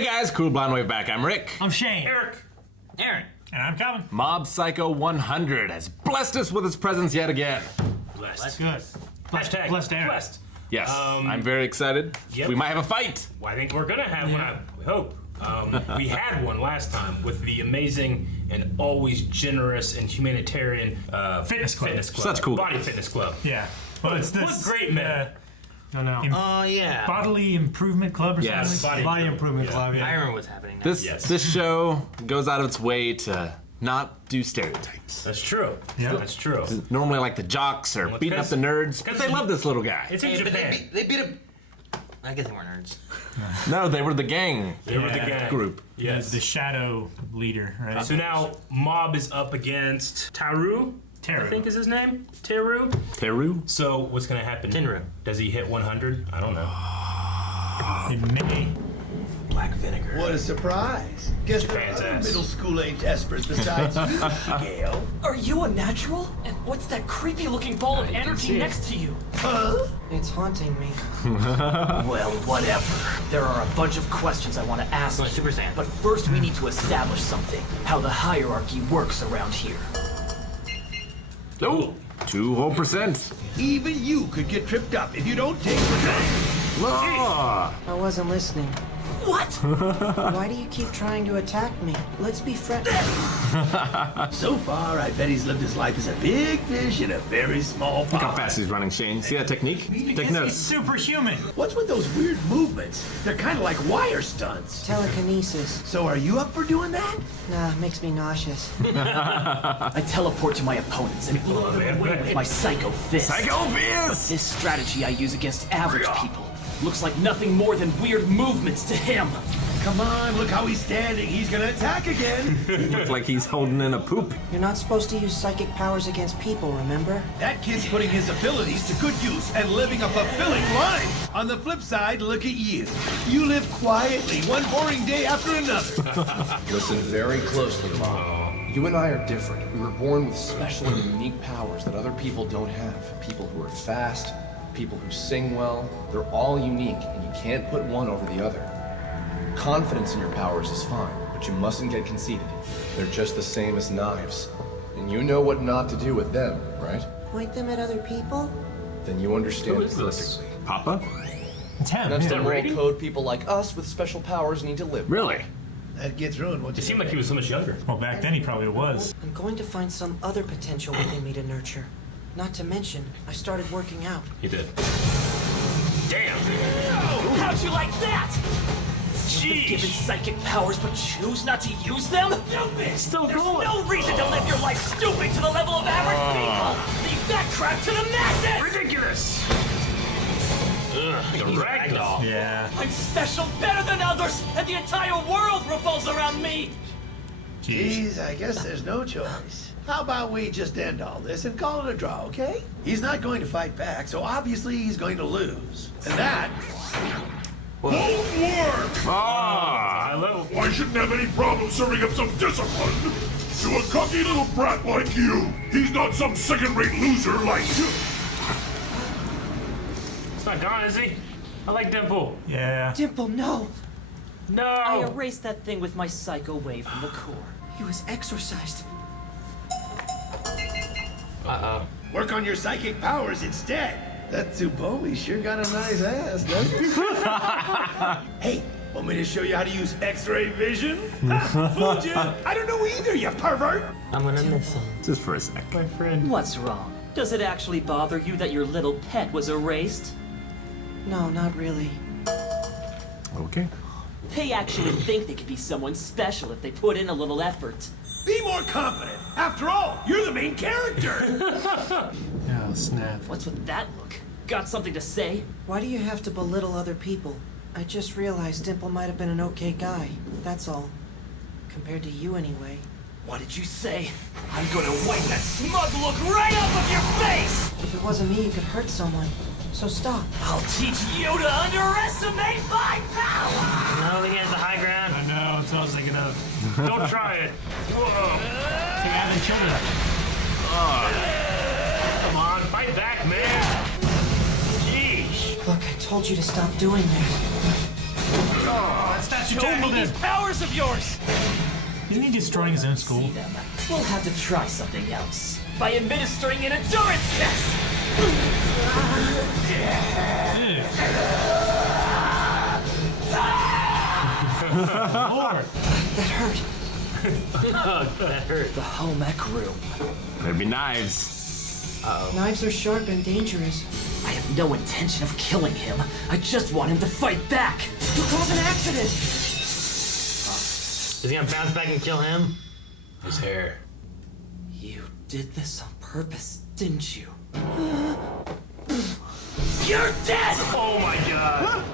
Hey guys, Cool Blonde Wave back. I'm Rick. I'm Shane. Eric. Aaron. And I'm Kevin. Mob Psycho 100 has blessed us with its presence yet again. Blessed. Good. Hashtag Blessed Aaron. blessed. Yes, I'm very excited. Yep. We might have a fight. Well, I think we're gonna have one. I hope. We had one last time with the amazing and always generous and humanitarian Fitness Club. Such cool Body guys. Fitness Club. Yeah. Well, it's this. What great men. No. Oh, yeah. Bodily Improvement Club or Yes. something? Body Improvement yeah. Club, yeah. I remember what's happening now. This show goes out of its way to not do stereotypes. That's true. Yeah. That's true. Normally like the jocks or beating up the nerds, but they love this little guy. It's in Hey, but Japan. they beat him. I guess they weren't nerds. No, they were the gang They were the gang. group. Yes. The shadow leader, right? So now Mob is up against Taru. Teru. I think is his name. Teru. Teru? So what's gonna happen? Tenru. Does he hit 100? I don't know. It may. Black vinegar. What a surprise. Guess there are Japan's other ass. middle school-age espers besides you, Gale. Are you a natural? And what's that creepy looking ball of energy next to you? Huh? It's haunting me. Well, whatever. There are a bunch of questions I want to ask Like you. Super Saiyan. But first we need to establish something. How the hierarchy works around here. Oh, 2 whole percent. Even you could get tripped up if you don't take the Ah, I wasn't listening. What? Why do you keep trying to attack me? Let's be friends. So far, I bet he's lived his life as a big fish in a very small look how pond. fast he's running, Shane. See that technique? Take He's notes. superhuman. What's with those weird movements? They're kind of like wire stunts. Telekinesis. So are you up for doing that? Nah, makes me nauseous. I teleport to my opponents and blow them away with my psycho fist. Psycho Fist! This strategy I use against average people looks like nothing more than weird movements to him. Come on, look how he's standing. He's gonna attack again. Looks like he's holding in a poop. You're not supposed to use psychic powers against people, remember? That kid's putting his abilities to good use and living a fulfilling life. On the flip side, look at you. You live quietly, one boring day after another. Listen very closely, Mom. You and I are different. We were born with special and unique powers that other people don't have. People who are fast, people who sing well, they're all unique, and you can't put one over the other. Confidence in your powers is fine, but you mustn't get conceited. They're just the same as knives. And you know what not to do with them, right? Point them at other people? Then you understand Who it is this? perfectly. Papa? It's him. That's yeah. the moral code people like us with special powers need to live by. Really? That gets ruined once It you seemed like he was so much younger. Well, back then he probably was. I'm going to find some other potential within me to nurture. Not to mention, I started working out. He did. Damn. How'd you like that? You've been given psychic powers but choose not to use them? Still There's going. no reason to live your life stooping to the level of average people! Leave that crap to the masses! Ridiculous. Ugh, the ragdoll. Yeah. I'm special, better than others, and the entire world revolves around me! Jeez. Jeez, I guess there's no choice. How about we just end all this and call it a draw, okay? He's not going to fight back, so obviously he's going to lose. And that... Won't work! Ah! Hello. I shouldn't have any problem serving up some discipline to a cocky little brat like you. He's not some second-rate loser like you. It's not gone, is he? I like Dimple. Yeah. Dimple, no! No. I erased that thing with my psycho wave from the core. He was exorcised. Work on your psychic powers instead. That Tsubomi sure got a nice ass, doesn't it? Hey, want me to show you how to use X-ray vision? Ha, fooled you! I don't know either, you pervert! I'm gonna miss him. Just for a sec. My friend. What's wrong? Does it actually bother you that your little pet was erased? No, not really. Okay. They actually think they could be someone special if they put in a little effort. Be more confident. After all, you're the main character. Oh, snap. What's with that look? Got something to say? Why do you have to belittle other people? I just realized Dimple might have been an okay guy. That's all. Compared to you, anyway. What did you say? I'm gonna wipe that smug look right off of your face! If it wasn't me, you could hurt someone. So stop. I'll teach you to underestimate my power! No, he has the high ground. I know, that's what I was thinking of. Don't try it. Whoa. Hey, having children. Come on, fight back, man. Jeez. Look, I told you to stop doing that. statue Show me tackled these him. powers of yours! Isn't he destroying his own school? See them. We'll have to try something else by administering an endurance test. Lord. That hurt. That hurt. The home ec room. There'd be knives. Knives are sharp and dangerous. I have no intention of killing him. I just want him to fight back. It was an accident. Is he gonna bounce back and kill him? His hair. You did this on purpose, didn't you? You're dead! Oh my god.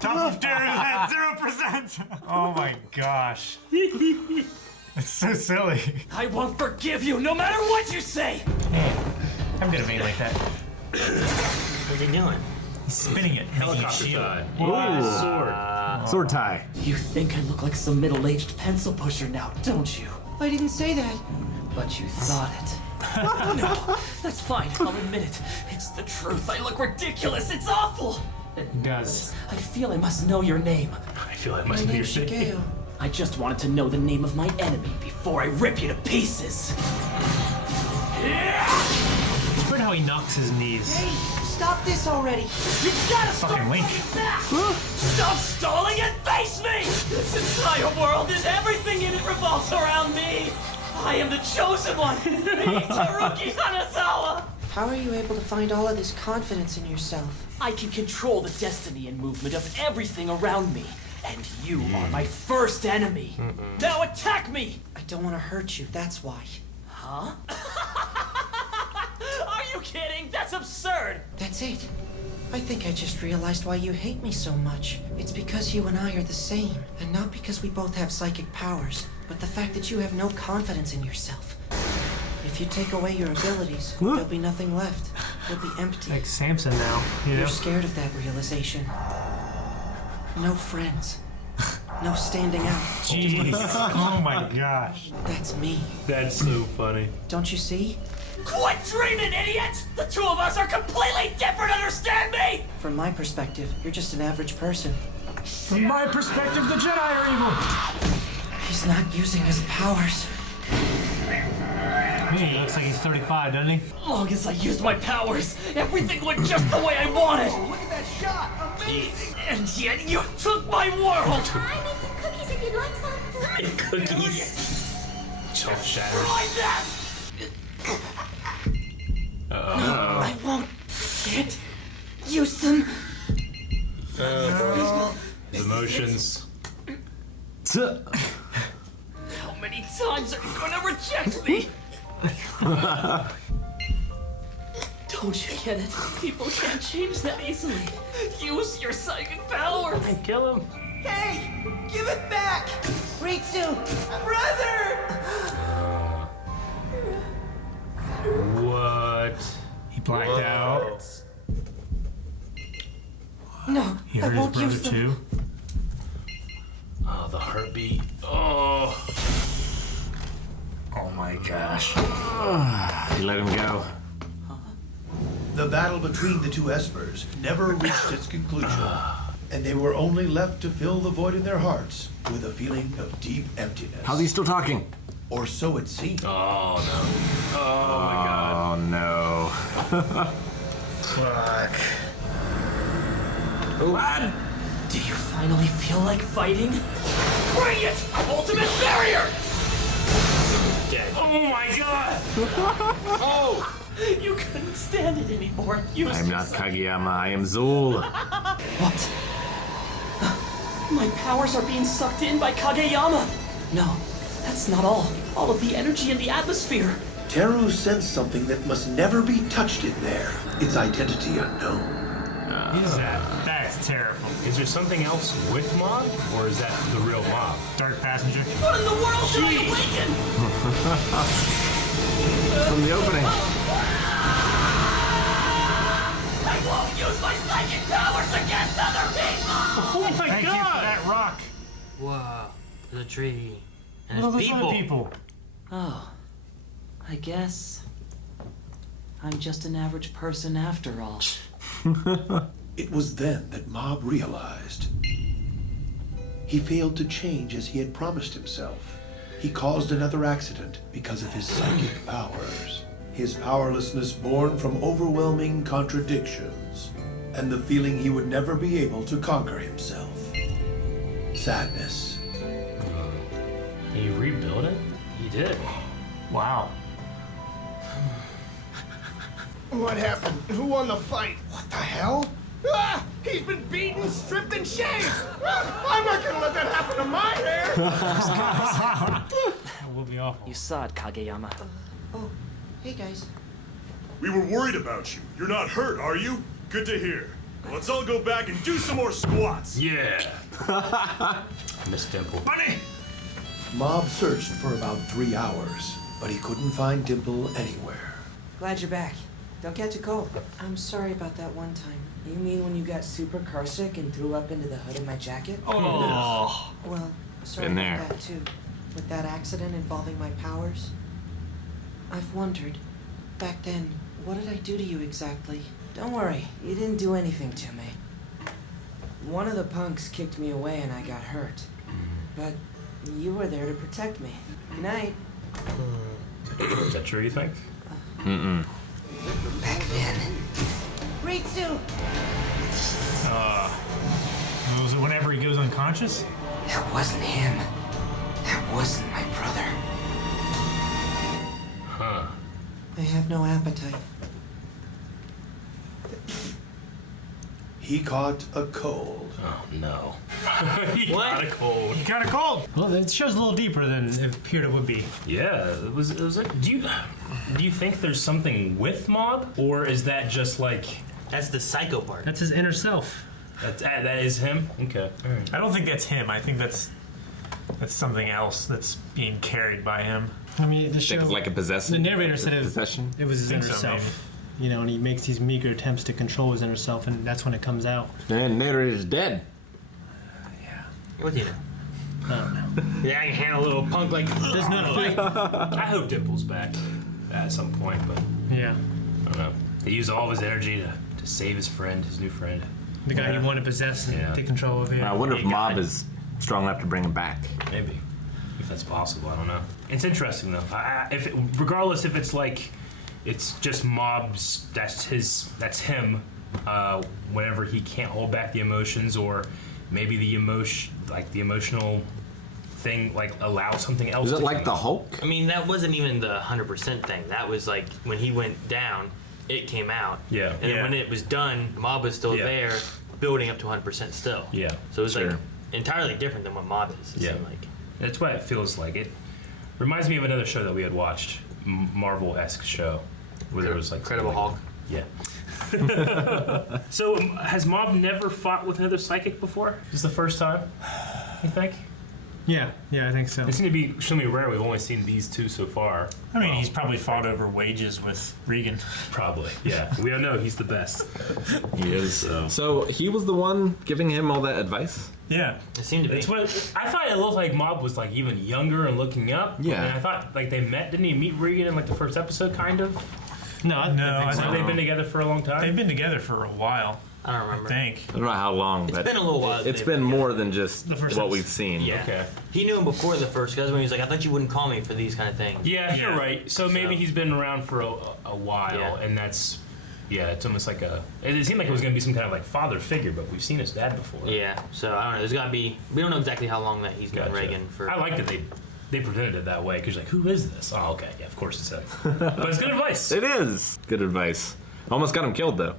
Top of stairs at 0%. Oh my gosh. It's so silly. I won't forgive you no matter what you say! I'm gonna be like that. What's he doing? He's spinning it. Helicopter tie. Ooh. Sword. Sword tie. You think I look like some middle-aged pencil pusher now, don't you? I didn't say that. But you thought it. No, that's fine. I'll admit it. It's the truth. I look ridiculous. It's awful. He does. I feel I must know your name. I feel like My must be your name's shit. Shigeo. I just wanted to know the name of my enemy before I rip you to pieces. It's weird how he knocks his knees. Hey, stop this already. You've gotta start Fucking Link. fighting back! Stop stalling and face me! This entire world and everything in it revolves around me! I am the chosen one! Me, Taruki Hanazawa! How are you able to find all of this confidence in yourself? I can control the destiny and movement of everything around me. And you are my first enemy. Now attack me! I don't want to hurt you, that's why. Huh? Are you kidding? That's absurd! That's it. I think I just realized why you hate me so much. It's because you and I are the same, and not because we both have psychic powers, but the fact that you have no confidence in yourself. If you take away your abilities, there'll be nothing left. You'll be empty. Like Samson now. You know? You're scared of that realization. No friends. No standing out. Jeez. Oh my gosh. That's me. That's so funny. Don't you see? Quit dreaming, idiot! The two of us are completely different, understand me? From my perspective, you're just an average person. From my perspective, the Jedi are evil. He's not using his powers. He looks like he's 35, doesn't he? Long as I used my powers, everything went just the way I wanted. Look at that shot! Amazing! And yet you took my world! I made some cookies if you'd like some. Cookies. Shelf shattered. Try that! I won't get use them. Emotions. How many times are you gonna reject me? Don't you get it? People can't change that easily. Use your psychic powers. Kill him. Hey! Give it back! Ritsu! Brother! What? He blacked out. No, He I hurt his won't brother use them. too. Oh, the heartbeat. Oh. Oh my gosh. You let him go. The battle between the two Espers never reached its conclusion, and they were only left to fill the void in their hearts with a feeling of deep emptiness. How's he still talking? Or so it seemed. Oh no. Oh my god. Oh no. Fuck. What? Do you finally feel like fighting? Bring it! Ultimate barrier! Dead. Oh my god! Oh! You couldn't stand it anymore. I'm not Kageyama, I am Zul. What? My powers are being sucked in by Kageyama! No, that's not all. All of the energy in the atmosphere. Teru sensed something that must never be touched in there. Its identity unknown. That's terrible. Is there something else with Mob, or is that the real Mob? Dark passenger. What in the world did I awaken? From the opening. I won't use my psychic powers against other people! Oh my Thank you for that rock. Whoa. There's a tree. And Well, there's there's other people. Oh, I guess I'm just an average person after all. It was then that Mob realized he failed to change as he had promised himself. He caused another accident because of his psychic powers. His powerlessness born from overwhelming contradictions and the feeling he would never be able to conquer himself. Sadness. He rebuilt it? He did. Wow. What happened? Who won the fight? What the hell? Ah! He's been beaten, stripped, and shaved! Ah, I'm not gonna let that happen to my hair! That will be awful. You saw it, Kageyama. Oh, hey guys. We were worried about you. You're not hurt, are you? Good to hear. Let's all go back and do some more squats. Yeah. Miss Dimple. Bunny! Mob searched for about 3 hours, but he couldn't find Dimple anywhere. Glad you're back. Don't catch a cold. I'm sorry about that one time. You mean when you got super carsick and threw up into the hood of my jacket? Oh. Well, sorry Been about there. that too. With that accident involving my powers. I've wondered, back then, what did I do to you exactly? Don't worry, you didn't do anything to me. One of the punks kicked me away and I got hurt. But you were there to protect me. Good night. Is that true, you think? Back then. Ritsu! Was it whenever he goes unconscious? That wasn't him. That wasn't my brother. Huh. I have no appetite. He caught a cold. Oh, no. He got a cold. He got a cold. Well, it shows a little deeper than it appeared it would be. Yeah, it was like, do you think there's something with Mob? Or is that just like... That's the psycho part. That's his inner self. That is him? Okay. All right. I don't think that's him. I think that's something else that's being carried by him. I mean, the show. Think it's like a possession. The narrator said it was possession. It was his Think inner so, self. maybe. You know, and he makes these meager attempts to control his inner self, and that's when it comes out. And narrator's dead. What do you know? I don't know. Yeah, I can handle a little punk like There's no fight. I hope Dimple's back at some point, but Yeah. I don't know. They use all of his energy to save his friend, his new friend. The guy he wanted to possess and take control of. Yeah. I wonder if He got Mob it. is strong enough to bring him back. Maybe. If that's possible, I don't know. It's interesting, though. Regardless if it's like, it's just Mob's, that's him, whenever he can't hold back the emotions, or maybe the emotional thing, like, allows something else Is it to like come the out. Hulk? I mean, that wasn't even the 100% thing. That was like when he went down, it came out. Yeah. And then when it was done, Mob was still Yeah. there, building up to 100% still. Yeah. So it was Sure. like entirely different than what Mob is. It Yeah. seemed like. That's why it feels like it. Reminds me of another show that we had watched, Marvel-esque show, where there was like Incredible Hulk. Yeah. So has Mob never fought with another psychic before? This is the first time, you think? Yeah, I think so. They seem to be extremely rare. We've only seen these two so far. I mean, he's probably fought over wages with Regan. Probably, yeah. We don't know. He's the best. He is. So he was the one giving him all that advice? Yeah. It seemed to be. It's what I thought. It looked like Mob was like even younger and looking up. Yeah. And I thought like they met. Didn't he meet Regan in like the first episode? Kind of. No, I So think they've been together for a long time. they've been together for a while. I don't remember. I think. I don't know how long, It's but been a little while. it's They've been been more than just The first what episode. we've seen. Yeah. Okay. He knew him before the first, because when he was like, I thought you wouldn't call me for these kind of things. Yeah, you're Yeah. right. So maybe So- he's been around for a while, Yeah. and that's it's almost like It seemed like it was going to be some kind of like father figure, but we've seen his dad before. Yeah, so I don't know. There's got to be. We don't know exactly how long that he's known Gotcha. Reagan for. I like that they presented it that way because like, who is this? Oh, okay, yeah, of course it's him. But it's good advice. It is. Good advice. Almost got him killed, though.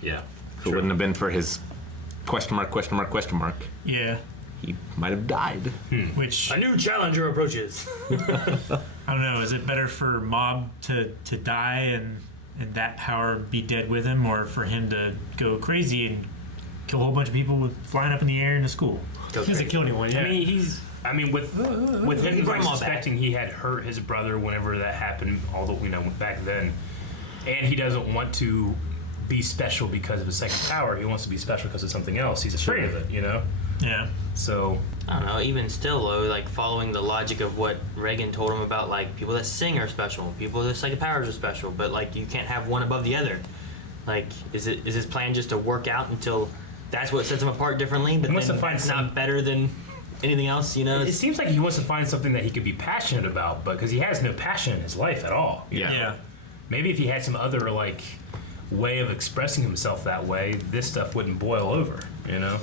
Yeah. If it wouldn't have been for his question mark, Yeah. he might have died. Which A new challenger approaches. I don't know. Is it better for Mob to die and that power be dead with him, or for him to go crazy and kill a whole bunch of people with flying up in the air in the school? He doesn't kill anyone. Yeah. I mean, with him brought like, him all back. suspecting he had hurt his brother whenever that happened, although back then, and he doesn't want to be special because of his second power. He wants to be special because of something else. He's afraid of it, Yeah. So I don't know. Even still, though, like following the logic of what Reagan told him about, like people that sing are special, people with psychic powers are special, but like you can't have one above the other. Like, is his plan just to work out until that's what sets him apart differently? But wants then to find it's some- not better than anything else, you know? It seems like he wants to find something that he could be passionate about, but because he has no passion in his life at all. you know? Maybe if he had some other like way of expressing himself that way, this stuff wouldn't boil over. You know?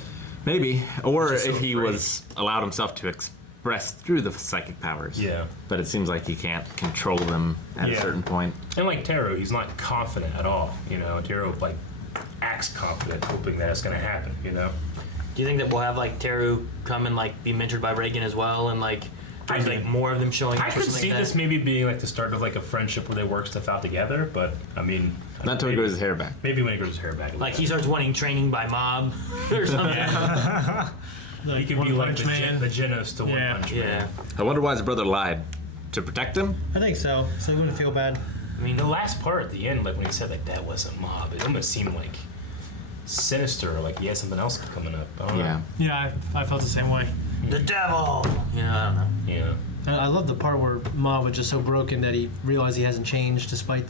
Maybe, or He's just if so he afraid. was allowed himself to express through the psychic powers. Yeah. But it seems like he can't control them at a certain point. And like Teru, he's not confident at all. You know, Teru like acts confident, hoping that it's going to happen. You know. Do you think that we'll have like Teru come and like be mentored by Reagan as well, and like there's like more of them showing up? I or could something see like this that? maybe being like the start of like a friendship where they work stuff out together. But I mean, Not until he grows his hair back. Maybe when he grows his hair back. Like he starts wanting training by mob or something. He could be like the Genos to One Punch Man. I wonder why his brother lied. To protect him? I think so. So he wouldn't feel bad. I mean, the last part at the end, like when he said like that was a mob, it almost seemed like sinister, like he had something else coming up. I don't know. Yeah, I felt the same way. The devil! You know, I don't know. Yeah. And I love the part where Ma was just so broken that he realized he hasn't changed despite,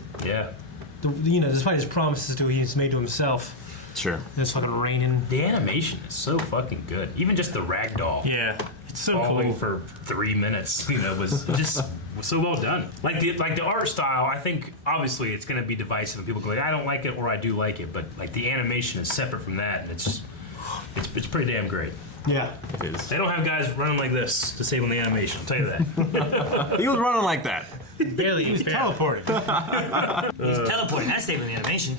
despite his promises to he's made to himself. Sure. It's fucking raining. The animation is so fucking good. Even just the ragdoll. Yeah, it's so falling cool. for 3 minutes. You know, was just was so well done. Like the art style, I think obviously it's going to be divisive, and people go like, I don't like it or I do like it, but like the animation is separate from that, and it's pretty damn great. Yeah, it is. They don't have guys running like this to save on the animation. I'll tell you that. He was running like that. Barely, he was teleporting. He's teleporting. That's saving the animation.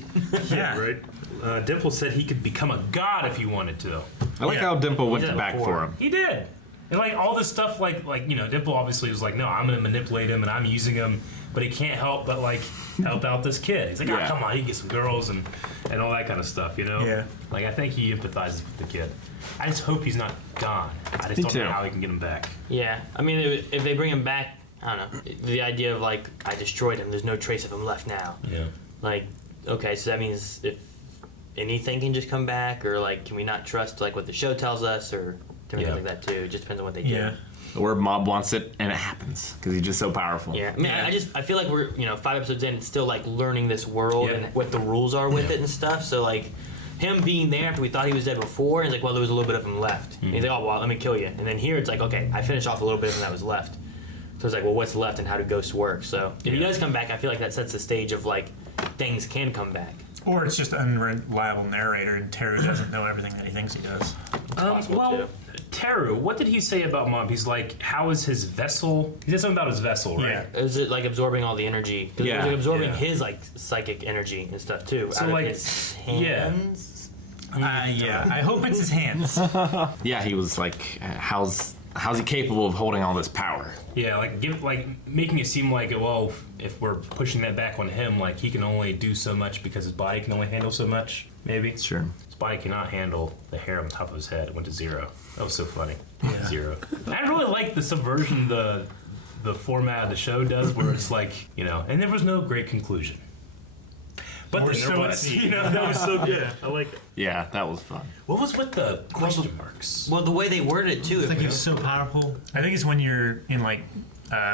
Yeah, right. Dimple said he could become a god if he wanted to. I like how Dimple went back for him. He did. And like all this stuff, like Dimple obviously was like, no, I'm gonna manipulate him and I'm using him, but he can't help but like help out this kid. He's like, oh, come on, he can get some girls and all that kind of stuff, you know? Yeah. Like I think he empathizes with the kid. I just hope he's not gone. I just don't know how he can get him back. Yeah, I mean, if they bring him back, I don't know. The idea of like, I destroyed him, there's no trace of him left now. Yeah. Like, okay, so that means if anything can just come back, or like, can we not trust like what the show tells us, or different things like that too? It just depends on what they do. Or Mob wants it, and it happens because he's just so powerful. Yeah, I mean, I feel like we're 5 episodes in, it's still like learning this world and what the rules are with it and stuff. So like, him being there after we thought he was dead before, and it's like, well, there was a little bit of him left. And he's like, oh well, let me kill you. And then here it's like, okay, I finished off a little bit of him that was left. So it's like, well, what's left and how do ghosts work? So if he does come back, I feel like that sets the stage of like things can come back. Or it's just an unreliable narrator, and Teru doesn't know everything that he thinks he does. Well, Teru, what did he say about Mob? He's like, how is his vessel? He said something about his vessel, right? Yeah. Is it like absorbing all the energy? 'Cause it was like absorbing his like psychic energy and stuff too. So out of like, his hands? Yeah. I hope it's his hands. Yeah, he was like, how's he capable of holding all this power? Yeah, like making it seem like, well, if we're pushing that back on him, like he can only do so much because his body can only handle so much. Maybe. Sure. His body cannot handle the hair on top of his head. It went to 0. That was so funny. 0. I really like the subversion the format of the show does, where it's like, and there was no great conclusion. But then there was, that was so good. I like it. Yeah, that was fun. What was with the question marks? Well, the way they worded it too. It's like he was so powerful. I think it's when you're in like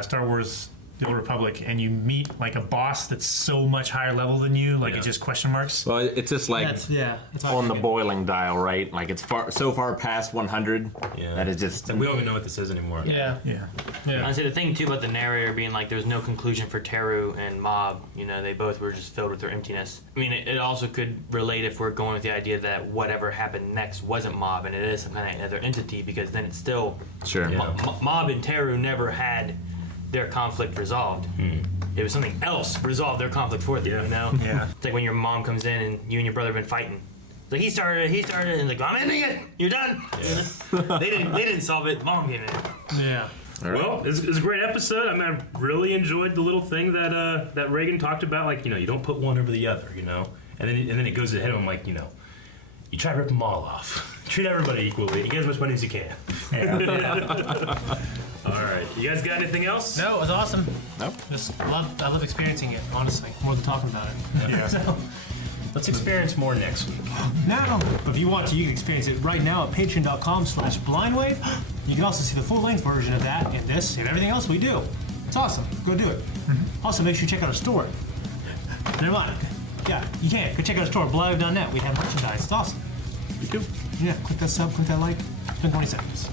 Star Wars: The Old Republic, and you meet like a boss that's so much higher level than you, like it's just question marks. Well, it's just like It's on the boiling dial, right? Like it's so far past 100 that it's just. We don't even know what this is anymore. Yeah. Honestly, the thing too about the narrator being like, there's no conclusion for Teru and Mob. They both were just filled with their emptiness. I mean, it also could relate if we're going with the idea that whatever happened next wasn't Mob, and it is some kind of other entity, because then it's still Mob and Teru never had their conflict resolved. It was something else resolved their conflict for them, Yeah. It's like when your mom comes in and you and your brother have been fighting. It's like he started, and like, I'm ending it. You're done. Yeah. they didn't solve it. Mom came in. Yeah. Right. Well, it's a great episode. I mean, I really enjoyed the little thing that Reagan talked about. Like, you don't put one over the other, and then it goes ahead of him like, you try to rip them all off. Treat everybody equally. And get as much money as you can. All right. You guys got anything else? No, it was awesome. Nope. I love experiencing it, honestly, more than talking about it. Yeah. So, Let's experience more next week. now, if you want to, you can experience it right now at patreon.com/blindwave. You can also see the full-length version of that and this and everything else we do. It's awesome. Go do it. Also, make sure you check out our store. Never mind. Yeah, you can. Go check out our store, BloodIve.net. We have merchandise. It's awesome. You too. Yeah, click that sub, click that like. It's been 20 seconds.